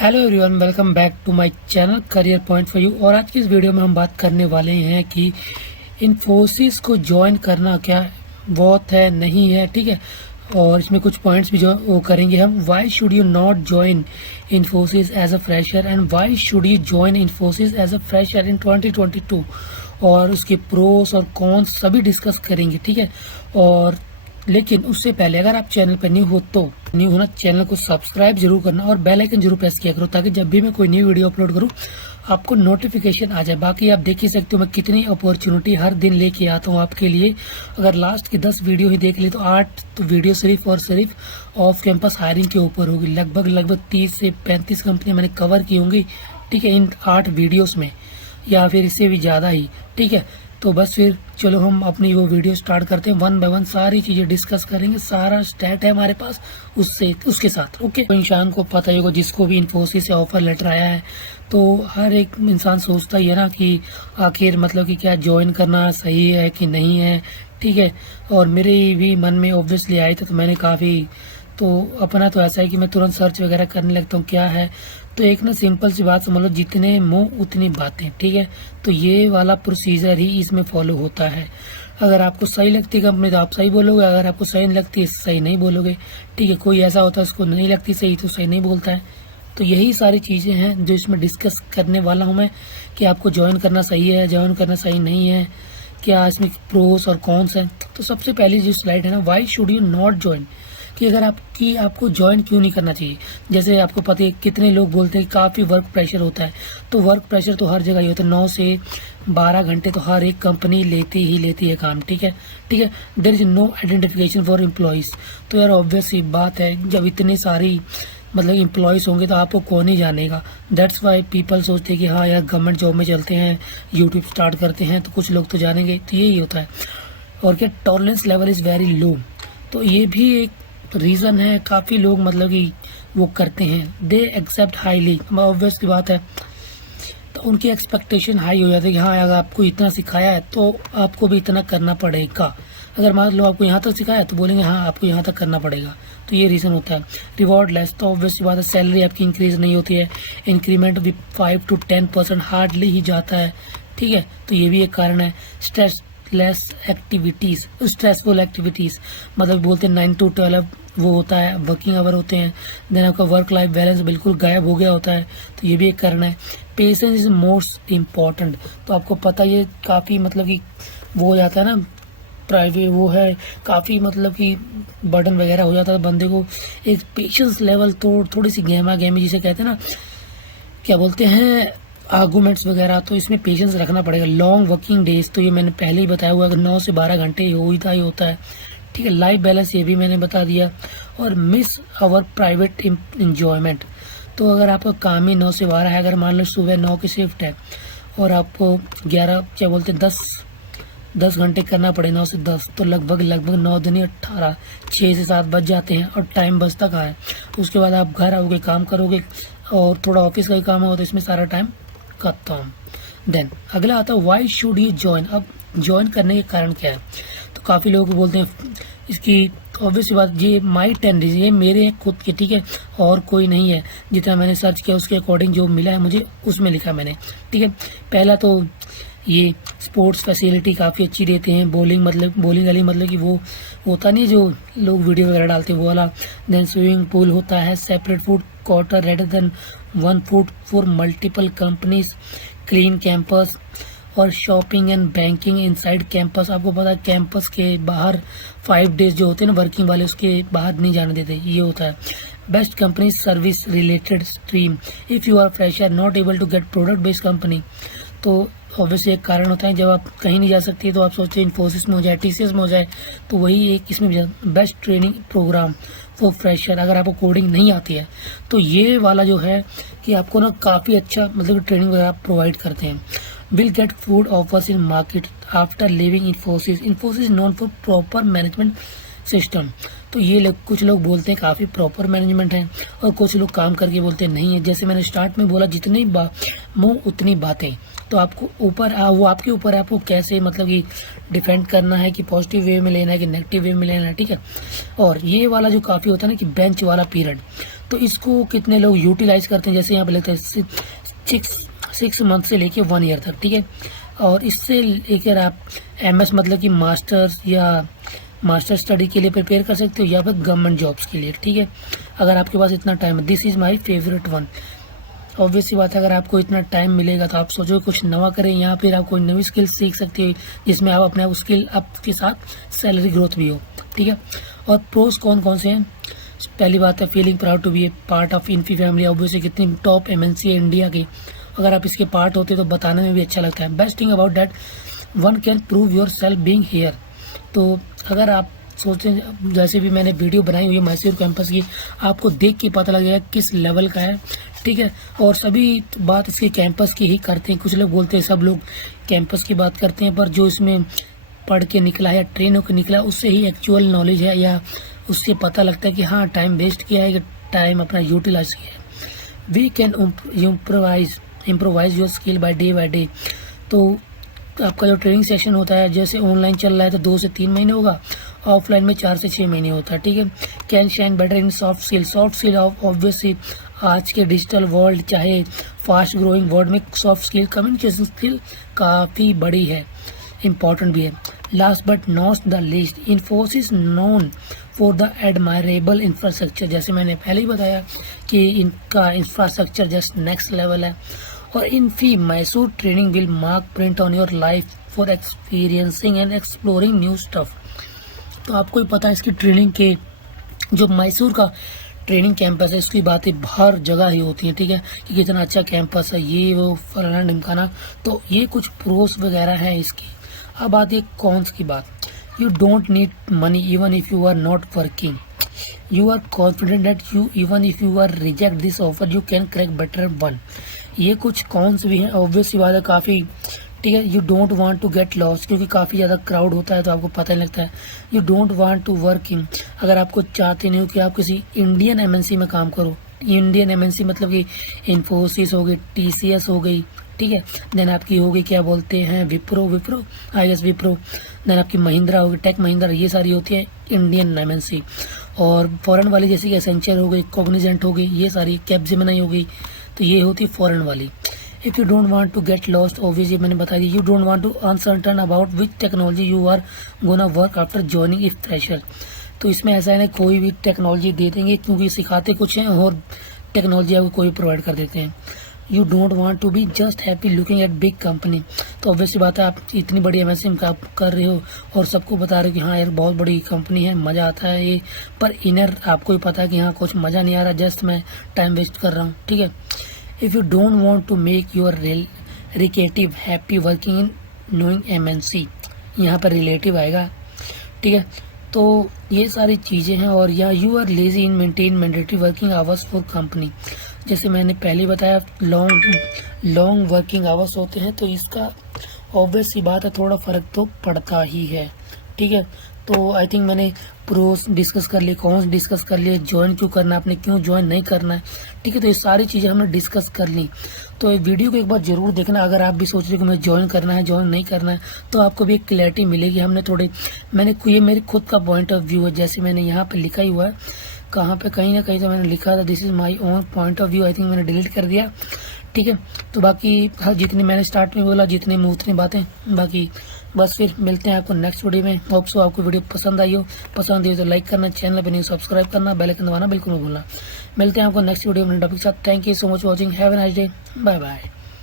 Hello everyone, welcome back to my channel career point for you. और आज की इस वीडियो में हम बात करने वाले हैं कि इन्फोसिस को ज्वाइन करना क्या बहुत है नहीं है, ठीक है। और इसमें कुछ पॉइंट्स भी जो वो करेंगे हम। Why should you not join Infosys as a fresher and why should you join Infosys as a fresher in 2022, और उसके प्रोस और कॉन्स सभी डिस्कस करेंगे, ठीक है। और लेकिन उससे पहले अगर आप चैनल पर न्यू हो तो न्यू होना, चैनल को सब्सक्राइब जरूर करना और बेल आइकन जरूर प्रेस किया करो, ताकि जब भी मैं कोई न्यू वीडियो अपलोड करूं आपको नोटिफिकेशन आ जाए। बाकी आप देख ही सकते हो मैं कितनी अपॉर्चुनिटी हर दिन लेके आता हूं आपके लिए। अगर लास्ट की 10 वीडियो ही देख ली तो 8 तो वीडियो सिर्फ और सिर्फ ऑफ कैंपस हायरिंग के ऊपर होगी। लगभग 30 से 35 कंपनी मैंने कवर की होंगी, ठीक है, इन 8 वीडियोस में, या फिर इससे भी ज़्यादा ही, ठीक है। तो बस फिर चलो हम अपनी वो वीडियो स्टार्ट करते हैं। वन बाय वन सारी चीज़ें डिस्कस करेंगे, सारा स्टैट है हमारे पास उसके साथ, ओके। तो इंसान को पता ही होगा, जिसको भी इन्फोसिस से ऑफर लेटर आया है, तो हर एक इंसान सोचता ही है ना कि आखिर मतलब कि क्या ज्वाइन करना सही है कि नहीं है, ठीक है। और मेरे भी मन में ऑब्वियसली आए थे, तो मैंने काफ़ी, तो अपना तो ऐसा है कि मैं तुरंत सर्च वगैरह करने लगता हूँ क्या है। तो एक ना सिंपल सी बात समझ लो, जितने मुंह उतनी बातें, ठीक है। तो ये वाला प्रोसीजर ही इसमें फॉलो होता है। अगर आपको सही लगती है कंपनी तो आप सही बोलोगे, अगर आपको सही नहीं लगती सही नहीं बोलोगे, ठीक है। कोई ऐसा होता है उसको नहीं लगती सही तो सही नहीं बोलता है। तो यही सारी चीज़ें हैं जो इसमें डिस्कस करने वाला हूँ मैं, कि आपको ज्वाइन करना सही है, ज्वाइन करना सही नहीं है, क्या इसमें प्रोस और कॉन्स हैं। तो सबसे पहली जो स्लाइड है ना, why should you not join, कि अगर आपको ज्वाइन क्यों नहीं करना चाहिए। जैसे आपको पता है कितने लोग बोलते हैं कि काफ़ी वर्क प्रेशर होता है, तो वर्क प्रेशर तो हर जगह ही होता है। 9 से 12 घंटे तो हर एक कंपनी लेती है काम, ठीक है, ठीक है। There is no identification for employees. तो यार ऑब्वियस सी बात है, जब इतनी सारी मतलब एम्प्लॉयज़ होंगे तो आपको कौन ही जानेगा। दैट्स वाई पीपल सोचते हैं कि हाँ यार गवर्नमेंट जॉब में चलते हैं, यूट्यूब स्टार्ट करते हैं तो कुछ लोग तो जानेंगे, तो यही होता है। और क्या, tolerance level is very low, तो ये भी एक रीज़न है। काफ़ी लोग मतलब कि वो करते हैं, दे एक्सेप्ट हाईली, ऑब्वियस की बात है। तो उनकी एक्सपेक्टेशन हाई हो जाती है कि हाँ अगर आपको इतना सिखाया है तो आपको भी इतना करना पड़ेगा। अगर मान लो आपको यहाँ तक सिखाया तो बोलेंगे हाँ आपको यहाँ तक करना पड़ेगा। तो ये रीज़न होता है। रिवॉर्ड लेस, तो ऑब्वियस बात है, सैलरी आपकी इंक्रीज नहीं होती है, इंक्रीमेंट भी 5 to 10% हार्डली ही जाता है, ठीक है। तो ये भी एक कारण है। Stress less activities, stressful activities, मतलब बोलते हैं 9 to 12 वो होता है, वर्किंग आवर होते हैं। देन आपका वर्क लाइफ बैलेंस बिल्कुल गायब हो गया होता है, तो ये भी एक कारण है। पेशेंस इज मोस्ट इम्पॉर्टेंट, तो आपको पता ये काफ़ी मतलब कि वो हो जाता है ना, प्राइवेट वो है, काफ़ी मतलब कि बर्डन वगैरह हो जाता है बंदे को। एक पेशेंस लेवल तो थोड़ी सी गहमा गहमी जिसे कहते हैं ना, क्या बोलते हैं, आर्गूमेंट्स वगैरह, तो इसमें पेशेंस रखना पड़ेगा। लॉन्ग वर्किंग डेज, तो ये मैंने पहले ही बताया हुआ, अगर 9 से 12 घंटे ही होता है, ठीक है। लाइफ बैलेंस ये भी मैंने बता दिया। और मिस आवर प्राइवेट इंजॉयमेंट, तो अगर आपका काम ही 9 से 12 है, अगर मान लो सुबह 9 की शिफ्ट है और आपको 11 क्या बोलते हैं 10 घंटे करना पड़े, 9 से 10, तो लगभग 9 दूनी 18, 6 से 7 बज जाते हैं, और टाइम बचता कहाँ है। उसके बाद आप घर आओगे, काम करोगे, और थोड़ा ऑफिस का ही काम हो तो इसमें सारा टाइम खत्म। देन अगला आता है व्हाई शुड यू ज्वाइन। अब ज्वाइन करने के कारण क्या है, तो काफ़ी लोग बोलते हैं इसकी ऑब्वियस बात, ये माई 10 रीजन, ये मेरे खुद के, ठीक है, और कोई नहीं है। जितना मैंने सर्च किया उसके अकॉर्डिंग जो मिला है मुझे उसमें लिखा मैंने, ठीक है। पहला तो ये स्पोर्ट्स फैसिलिटी काफ़ी अच्छी देते हैं, बॉलिंग वाली, मतलब कि वो होता नहीं जो लोग वीडियो वगैरह डालते हैं वो वाला। देन स्विमिंग पूल होता है, separate food quarter rather then 1 food for multiple companies, clean campus, और shopping and banking inside campus. आपको पता है कैंपस के बाहर 5 डेज जो होते हैं ना वर्किंग वाले, उसके बाहर नहीं जाने देते, ये होता है। Best company service related stream, if you are fresher not able to get product based company, तो ऑब्वियसली एक कारण होता है जब आप कहीं नहीं जा सकती तो आप सोचते हैं इन्फोसिस में हो जाए, TCS में हो जाए, तो वही एक इसमें best training program for fresher. अगर आपको कोडिंग नहीं आती है तो ये वाला जो है कि आपको ना काफ़ी अच्छा मतलब ट्रेनिंग वगैरह प्रोवाइड करते हैं। Will get food offers in market after living Infosys, Infosys known for proper management system. तो ये कुछ लोग बोलते हैं काफ़ी प्रॉपर मैनेजमेंट है, और कुछ लोग काम करके बोलते हैं नहीं है। जैसे मैंने स्टार्ट में बोला, जितनी मुंह उतनी बातें, तो आपको ऊपर वो आपके ऊपर है, आपको कैसे मतलब कि डिफेंड करना है, कि पॉजिटिव वे में लेना है कि नेगेटिव वे में लेना है, ठीक है। और ये वाला जो काफ़ी होता है ना कि बेंच वाला पीरियड, तो इसको कितने लोग यूटिलाइज करते हैं, जैसे यहाँ पे लिखते हैं 6 मंथ से लेके 1 ईयर तक, ठीक है। और इससे लेकर आप MS मतलब कि मास्टर्स या मास्टर स्टडी के लिए प्रिपेयर कर सकते हो, या फिर गवर्नमेंट जॉब्स के लिए, ठीक है, अगर आपके पास इतना टाइम है। This is my favourite one. Obvious सी बात है, अगर आपको इतना टाइम मिलेगा तो आप सोचो कुछ नवा करें, या फिर आप कोई नई स्किल सीख सकते हो जिसमें आप अपने स्किल अप के साथ सैलरी ग्रोथ भी हो, ठीक है। और प्रोस कौन कौन से हैं? पहली बात है feeling proud to be a part of Infy family. Obviously कितनी टॉप MNC है इंडिया की, अगर आप इसके पार्ट होते तो बताने में भी अच्छा लगता है। Best thing about that one can prove your self being here. तो अगर आप सोचें, जैसे भी मैंने वीडियो बनाई हुई है मैसूर कैंपस की, आपको देख के पता लगेगा किस लेवल का है, ठीक है। और सभी बात इसके कैंपस की ही करते हैं। कुछ लोग बोलते हैं सब लोग कैंपस की बात करते हैं, पर जो इसमें पढ़ के निकला है या ट्रेन होकर निकला उससे ही एक्चुअल नॉलेज है, या उससे पता लगता है कि हाँ टाइम वेस्ट किया है कि टाइम अपना यूटिलाइज किया है। We can improvise your skill by day. तो आपका जो ट्रेनिंग सेशन होता है, जैसे ऑनलाइन चल रहा है तो 2 से 3 महीने होगा, ऑफलाइन में 4 से 6 महीने होता है, ठीक है। Can shine better in soft skill obviously आज के डिजिटल वर्ल्ड, चाहे फास्ट ग्रोइंग वर्ल्ड में सॉफ्ट स्किल कम्युनिकेशन स्किल काफ़ी बड़ी है, इम्पॉर्टेंट भी है। Last but not the least, Infosys known for the admirable infrastructure. जैसे मैंने पहले ही बताया कि इनका इंफ्रास्ट्रक्चर जस्ट नेक्स्ट लेवल है। और Infy Mysore training will mark print on your life for experiencing and exploring new stuff. तो आपको ही पता है इसकी ट्रेनिंग के जो मैसूर का ट्रेनिंग कैंपस है, इसकी बातें हर जगह ही होती हैं, ठीक है, कि कितना अच्छा कैंपस है, ये वो फलाना ढिमकाना। तो ये कुछ प्रोस वगैरह हैं इसकी। अब आती है कॉन्स की बात। You don't need money even if you are not working. You are confident that you even if you are reject this offer you can crack better one. ये कुछ कॉन्स भी हैं, ऑब्वियस सी बात है काफ़ी, ठीक है। You don't want to get lost, क्योंकि काफ़ी ज़्यादा क्राउड होता है तो आपको पता नहीं लगता है। You don't want to work in, अगर आपको चाहते नहीं हो कि आप किसी इंडियन MNC में काम करो। इंडियन MNC मतलब कि इन्फोसिस हो गई, TCS हो गई, ठीक है। देन आपकी होगी क्या बोलते हैं विप्रो IS विप्रो। देन आपकी महिंद्रा होगी, टेक महिंद्रा, ये सारी होती है इंडियन MNC। और फॉरेन वाली जैसे कि एसेंचर हो गई, कॉग्निजेंट हो गई, ये सारी कैपजेमिनी हो गई, तो ये होती है फॉरेन वाली। If you don't want to get lost, obviously मैंने बता दी। You don't want to uncertain about which technology you are gonna work after joining if fresher. तो इसमें ऐसा है ना, कोई भी टेक्नोलॉजी दे देंगे, क्योंकि सिखाते कुछ हैं और टेक्नोलॉजी आपको कोई प्रोवाइड कर देते हैं। You don't want to be just happy looking at big company. तो ऑब्वियसली बात है, आप इतनी बड़ी MNC में काम कर रहे हो और सबको बता रहे हो कि हाँ यार बहुत बड़ी कंपनी है, मज़ा आता है ये, पर इनर आपको ही पता है कि हाँ कुछ मज़ा नहीं आ रहा, जस्ट मैं टाइम वेस्ट कर रहा हूँ, ठीक है। If you don't want to make your relative happy working in knowing MNC, यहाँ पर रिलेटिव आएगा, ठीक है। तो ये सारी चीज़ें हैं। और या you are lazy in maintain mandatory working hours for company, जैसे मैंने पहले बताया लॉन्ग वर्किंग आवर्स होते हैं, तो इसका ऑब्वियस सी बात है थोड़ा फ़र्क तो पड़ता ही है, ठीक है। तो आई थिंक मैंने प्रोस डिस्कस कर लिए, कॉन्स डिस्कस कर लिए, ज्वाइन क्यों करना है, आपने क्यों ज्वाइन नहीं करना है, ठीक है। तो ये सारी चीज़ें हमने डिस्कस कर ली। तो ये वीडियो को एक बार ज़रूर देखना, अगर आप भी सोच रहे हो कि मुझे ज्वाइन करना है, ज्वाइन नहीं करना है, तो आपको भी एक क्लैरिटी मिलेगी। हमने ये मेरे खुद का पॉइंट ऑफ व्यू है, जैसे मैंने यहाँ पर लिखा ही हुआ है, कहाँ पे कहीं ना कहीं तो मैंने लिखा था this is my own point of view, I think मैंने डिलीट कर दिया, ठीक है। तो बाकी हाँ, जितनी मैंने स्टार्ट में बोला, जितनी मुँह उतनी बातें, बाकी बस फिर मिलते हैं आपको नेक्स्ट वीडियो में। होप सो आपको वीडियो पसंद आई हो, पसंद आई तो लाइक करना, चैनल पर नहीं सब्सक्राइब करना, बेल आइकन दबाना बिल्कुल मत भूलना। मिलते हैं आपको नेक्स्ट वीडियो में टॉपिक के साथ। Thank you so much watching, have a nice day, bye bye.